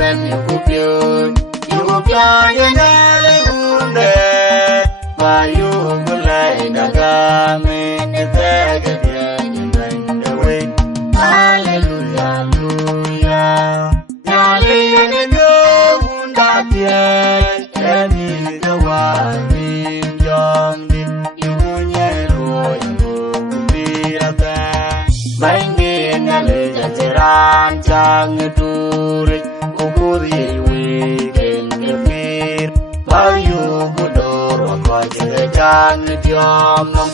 ben yukupyo yenale hunde bayu gulai dagame nitege we hallelujah hallelujah yale yenyo hundatie emi gawani yomdi yunyelo yukupirata baingi nyale jajaran jang duri kukuri wegen kefir bayu gudor wakwa jang diom nom